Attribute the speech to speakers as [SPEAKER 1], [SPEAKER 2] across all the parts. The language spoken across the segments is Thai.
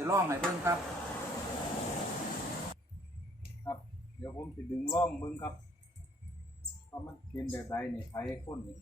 [SPEAKER 1] จะล่องให้เบิ่งครับ ครับ เดี๋ยวผมจะดึงล่องเบิ่งครับว่ามันเป็นแบบใดนี่ไผคนนี่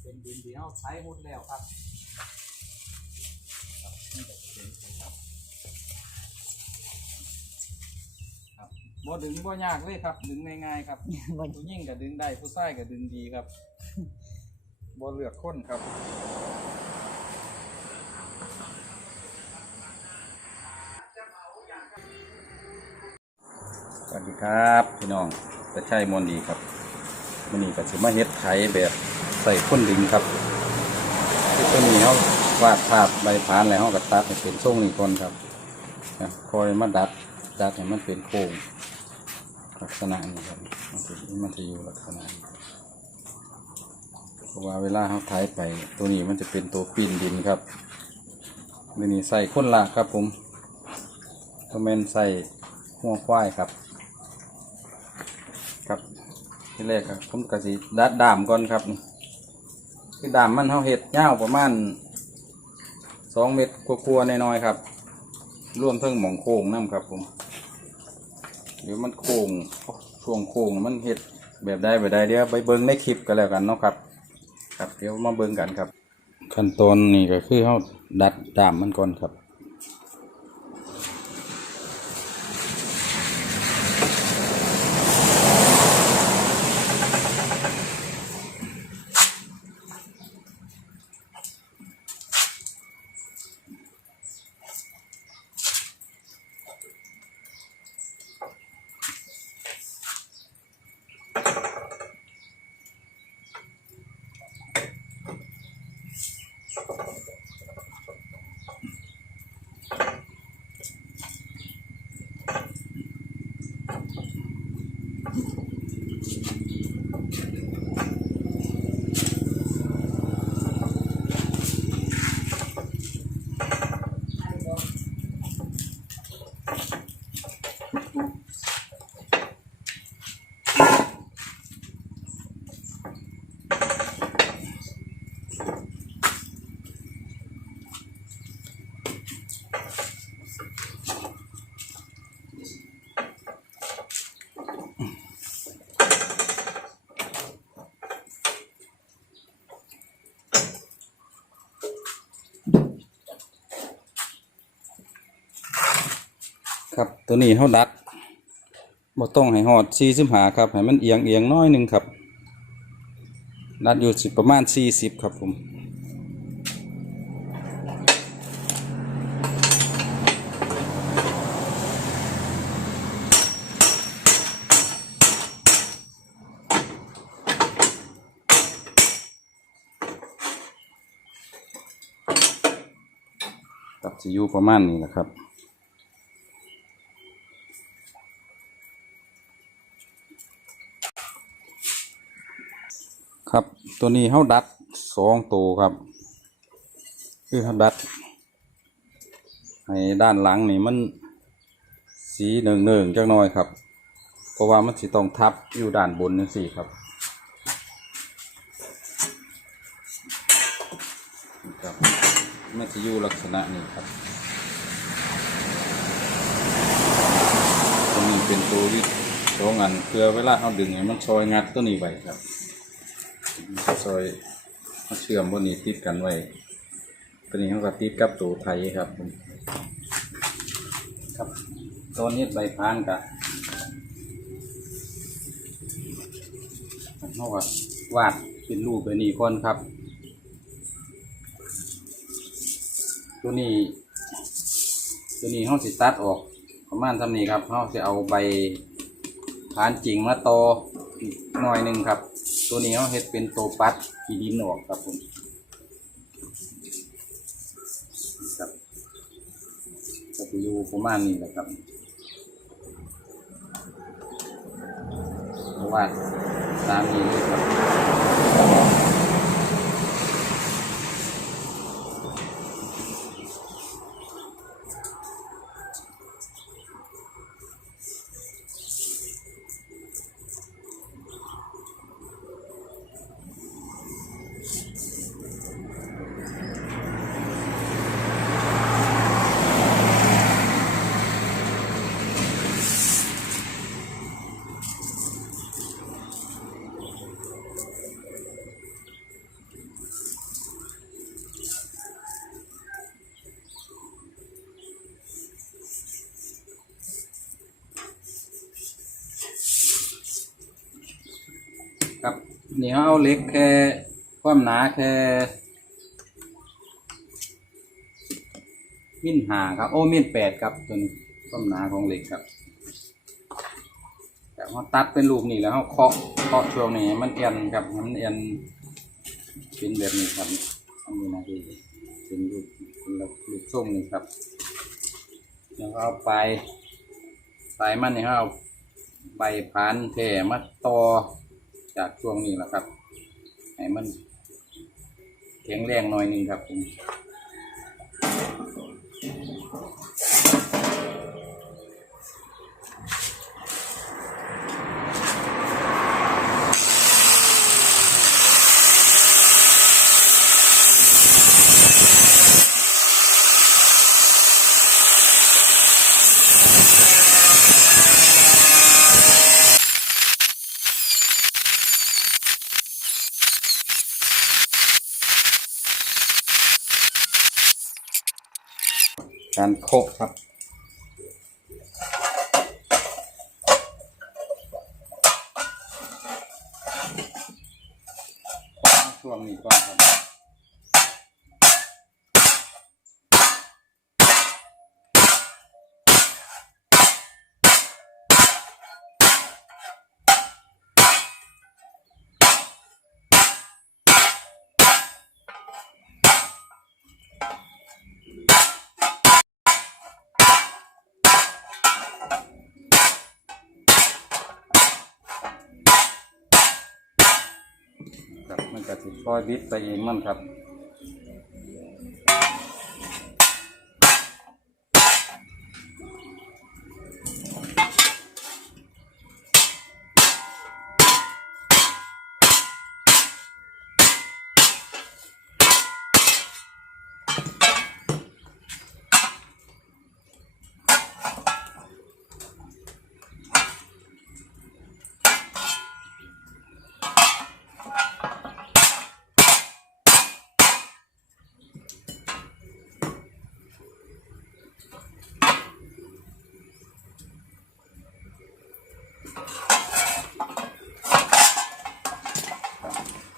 [SPEAKER 1] เป็นดินที่เราใช้หมดแล้วครับครับนี่ก็จะเป็นครับครับบ่ดึงบ่ยากเลยครับ ดึงง่ายๆครับ
[SPEAKER 2] บ่
[SPEAKER 1] ผู้หญิงก็ดึงได้ผู้ชายก็ดึงดีครับ บ่เลือกคนครับสวัสดีครับพี่น้องจะใช่มนต์ดีครับมันนี้ก็สิมาเฮ็ดไถแบบใส่ข้นดินครับที่ตัวนี้เขาวาดภาพใบพานแล้วเขาก็ตัดให้เป็นทรงนี่ก่อนครับคอยมาดัดดัดให้มันเป็นโค้งลักษณะนี้ครับมันจะอยู่ลักษณะนี้ ราะว่าเวลาเขาไถไป ตัวนี้มันจะเป็นตัวปีนดินครับนนี้ใส่ข้นลากครับผมก็แมนใส่หัวควายครับ ครับที่แรกครับผมกระสิดัดดามก่อนครับคือดามมันเขาเห็ดยาวประมาณสองเมตรกลัวๆน้อยๆครับรวมทั้งหมองโค้งน้ำครับผมเดี๋ยวมันโค้งช่วงโค้งมันเห็ดแบบใดแบบใดเดี๋ยวไปเบิ้งในคลิปกันแล้วกันเนาะครับ ครับเดี๋ยวมาเบิ่งกันครับ ขั้นตอนนี้ก็คือเขาดัดดามมันก่อนครับ ตัวนี้เขาดัดบ่ต้องให้หอดสี่สิบหาครับ ให้มันเอียงเอียงน้อยหนึ่งครับ ดัดอยู่สิประมาณสี่สิบครับผมกับสิอยู่ประมาณนี้แหละครับ ครับ ตัวนี้เขาดัดสองตัวครับ คือเขาดัดให้ด้านหลังนี่มันสีเนืองๆจักหน่อยครับ เพราะว่ามันสิต้องทับอยู่ด้านบนนี่สิครับนะครับมันจะอยู่ลักษณะนี้ครับตัวนี้เป็นตัวที่สองอันเพื่อเวลาเขาดึงให้มันซอยงัดตัวนี้ไว้ครับ ซอยเชื่อมบนนี้ติดกันไว้ตัวนี้เขาก็ติดกับตัวไทยครับครับตัวนี้ใบพานกับเขาก็วาดเป็นรูปแบบนี้ก่อนครับ ตัวนี้ ตัวนี้เขาสิตัดออกประมาณทำนี้ครับเขาจะเอาใบพานจริงมาโตอ หน่อยหนึ่งครับ ตัวนี้เขาเฮ็ดเป็นโตปัดขีดินออกครับผมครับก็จะอยู่ประมาณนี้แหละครับเพราะว่าตามนี้เลยครับ นี่เขาเอาเหล็กแค่ความหนาแค่มินหาครับ โอ้มินแปดครับตัวนี้ความหนาของเหล็กครับแต่ว่าตัดเป็นรูปนี่แล้วเคาะเคาะช่วงนี้มันเอียนครับมันเอียนเป็นแบบนี้ครับอันนี้นะคือเป็นรูปเป็นรูปทรงนี่ครับแล้วก็เอาไปปลายมันนี่เขาเอาใบพานแผ่มาต่อ จากช่วงนี้แหละครับ ให้มันแข็งแรงหน่อยนึงครับผม การโคกครับ ช่วงนี้ก่อนครับ ครับมัน ก็สิค่อยบิดไปเองมันครับ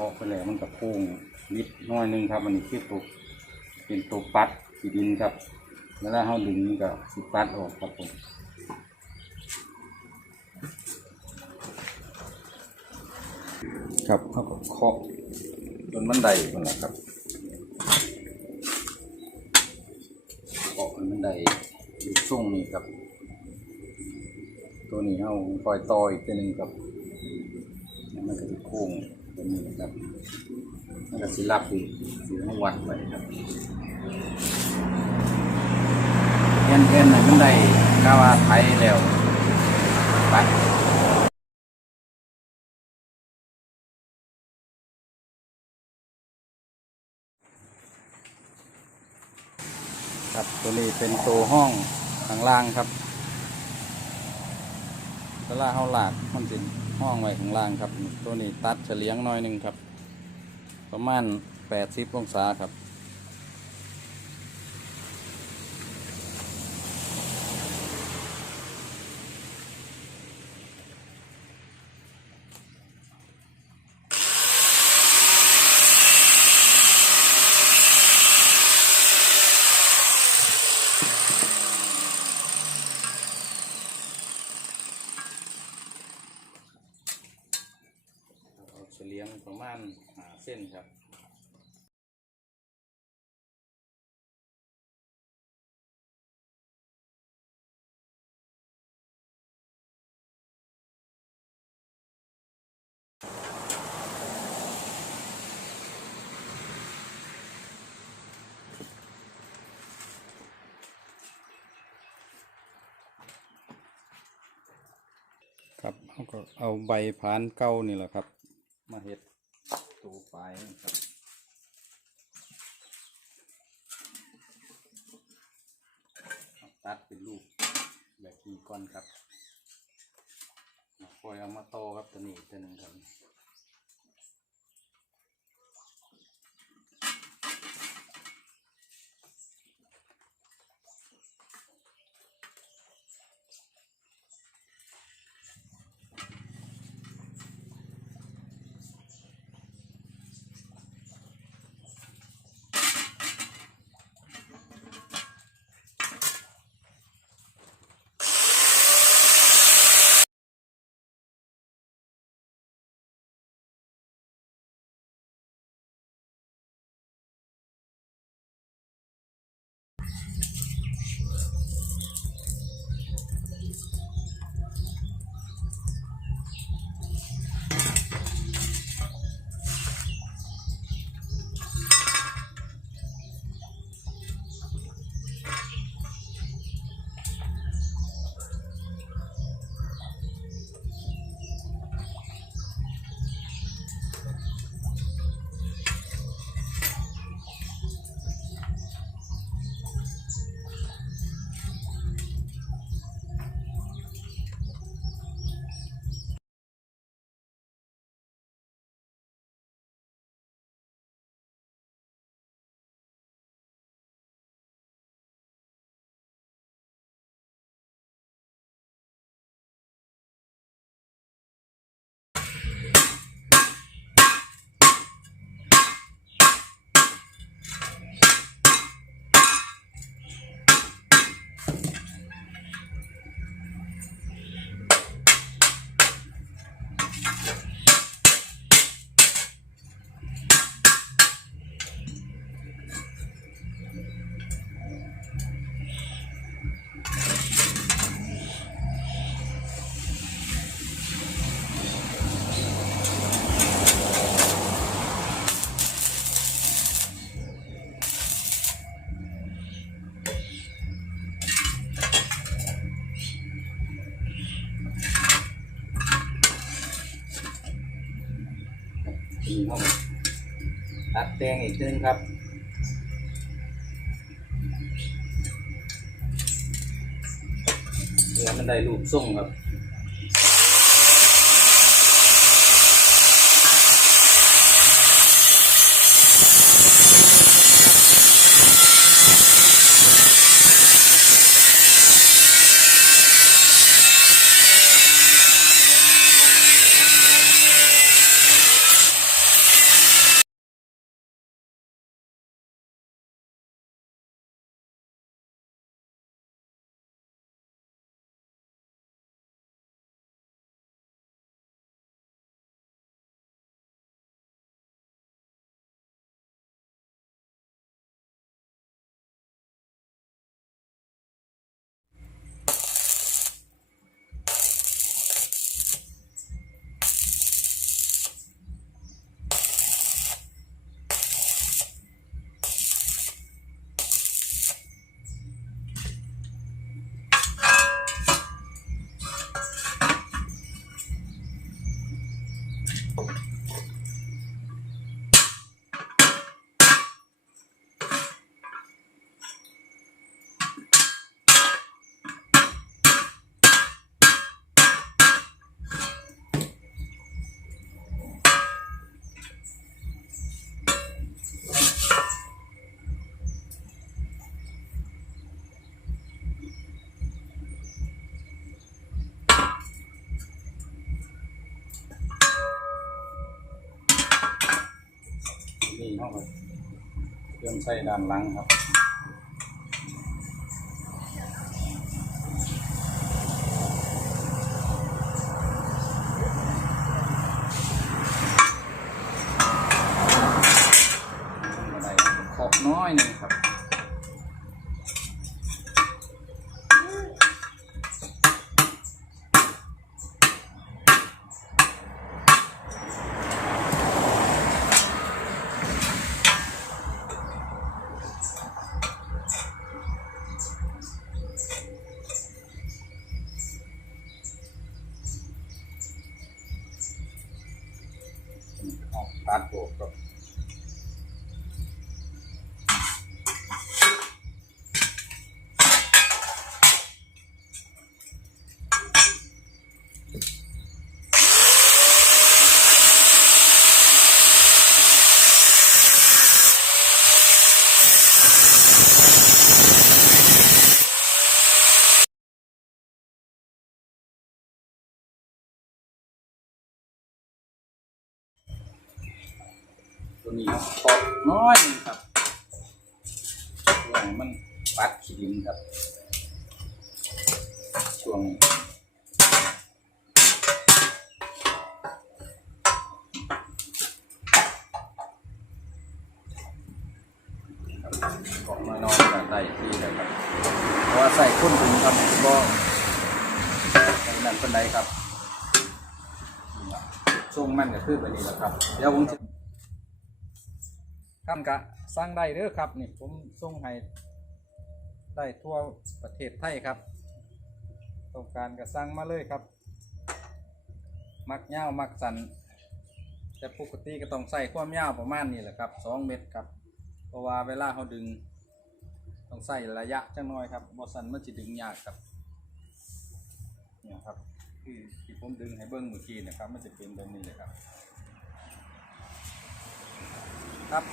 [SPEAKER 1] ออกไปแล้วมันกับโค้ง น้อยหนึงครับอันนี้คือตัวเป็นตัวปัดขีดินครับแล้วเราดึงมันก็สิปัดออกครับผมครับเขาก็เคาะจนมันไดคนละครับเคาะจนมันไดอยู่ช่วงนี้ครับ ตัวนี้เขาคอยต่ออีกตัวหนึ่งครับมันก็จะโค้งแบบนี้นะครับ มันก็สิรับอยู่อยู่ทั้งวัดไว้ครับเอ็นเอ็นน่ะมันได้กาวาไทยแล้วไปครับตัวนี้เป็นตัวห้องข้างล่างครับเวลาเขาหลากมันจะห้องไว้ข้างล่างครับ ตัวนี้ตัดเฉลียงน้อยหนึ่งครับ ประมาณแปดสิบองศาครับ เฉลียงประมาณหาเส้นครับครับเขาก็เอาใบพานเก้านี่แหละครับ ลายมันครับตัดเป็นลูกแบบนี้ก่อนครับค่อยเอามาโตครับตัวนี้ตัวหนึ่งครับ แตงอีกนึงครับ เนื้อมันได้รูปทรงครับ นี่เขาก็ เครื่องใส่ด้านหลังครับอะไรขอบน้อยหนึ่งครับ ครับขอน้อยๆกันได้ที่เลยครับเพราะว่าใส่ข้นถึงครับก็ในนั้นเป็นไรครับช่วงมันก็คือแบบนี้แหละครับเดี๋ยวผมจะครับกะสร้างได้เด้อครับนี่ผมส่งให้ได้ทั่วประเทศไทยครับต้องการก็สั่งมาเลยครับ มักยามักสันแต่ปกติก็ต้องใส่ความยาวประมาณนี้แหละครับสองเมตรครับ ราะว่าเวลาเขาดึง ต้องใส่ระยะจังน้อยครับบอสันมันจะดึงยากครับเนี่ยครับคือที่ผมดึงให้เบิ้งเมื่อกี้นะครับ มันจะเป็นแบบนี้เลยครับ ครับ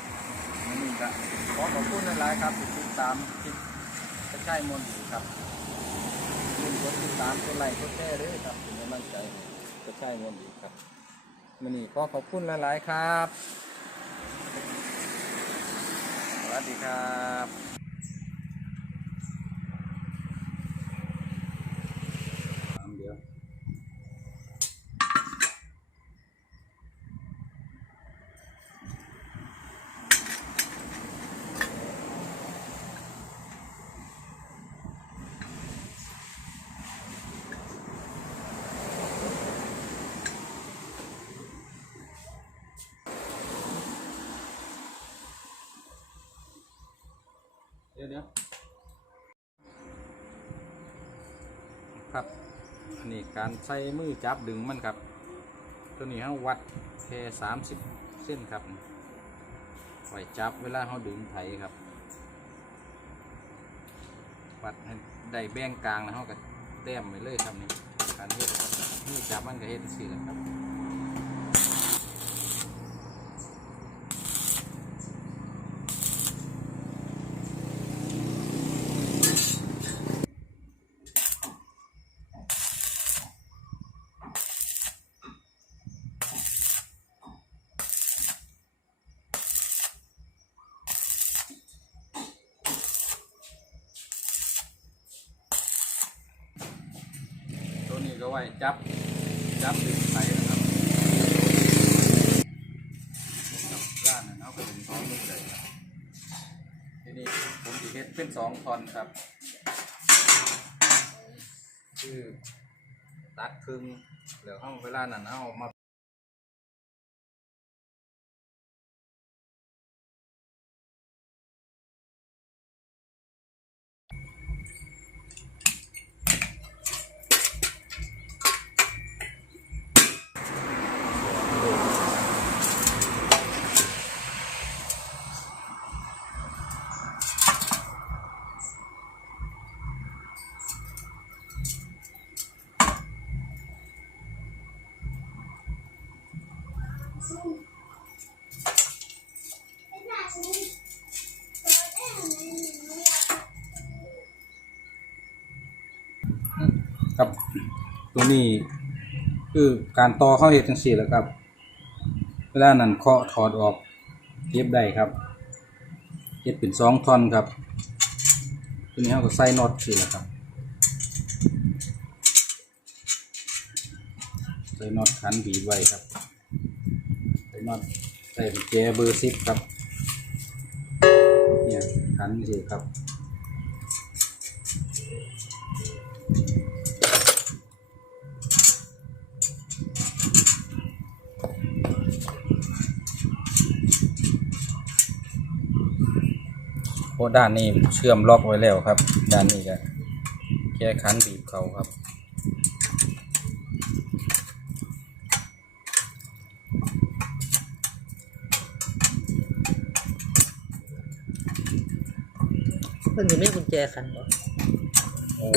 [SPEAKER 1] วันนี้ก็ขอขอบคุณหลายๆครับที่ติดตามคลิปกระชายมนต์ครับยินกดติดตามกดไลค์กดแชร์ด้วยครับเป็นกำลังใจกระชายมนต์อยู่ครับวันนี้ขอขอบคุณหลายๆครับ วัสดีครับ ดี๋ยวเดี๋ยวครับ อันนี้การใส่มือจับดึงมันครับ ตัวนี้เขาวัดแค่สามสิบเส้นครับไว้จับเวลาเขาดึงไถครับ วัดให้ได้แบ่งกลางแล้วเขาก็แต้มไปเลยครับนี่การเฮ็ดครับนี่จับมันก็เฮ็ดสิแหละครับ จับ จับดึงไปนะครับร้านนั้นเขาก็ดึงสองมือเลยครับทีนี้ผมจะเฮ็ดเป็นสองทอนครับ คือตัดครึ่งเหลือเขาเวลานั้นเอามา ครับตัวนี้ คือการต่อเข้าเฮ็ดจังซี่แหละครับเวลานั้นเคาะถอดออกเก็บได้ครับเฮ็ดเป็นสองท่อนครับตัวนี้เราก็ใส่น็อตสิแหละครับใส่น็อตขันบีบไว้ครับ ใส่น็อตใส่แจเบอร์สิบครับ เนี่ยขันสิครับเพราะด้านนี้เชื่อมล็อกไว้แล้วครับ ด้านนี้ก็แค่คันบีบเขาครับ
[SPEAKER 2] เพิ่งจะมีกุญแจคันบ่
[SPEAKER 1] โอ้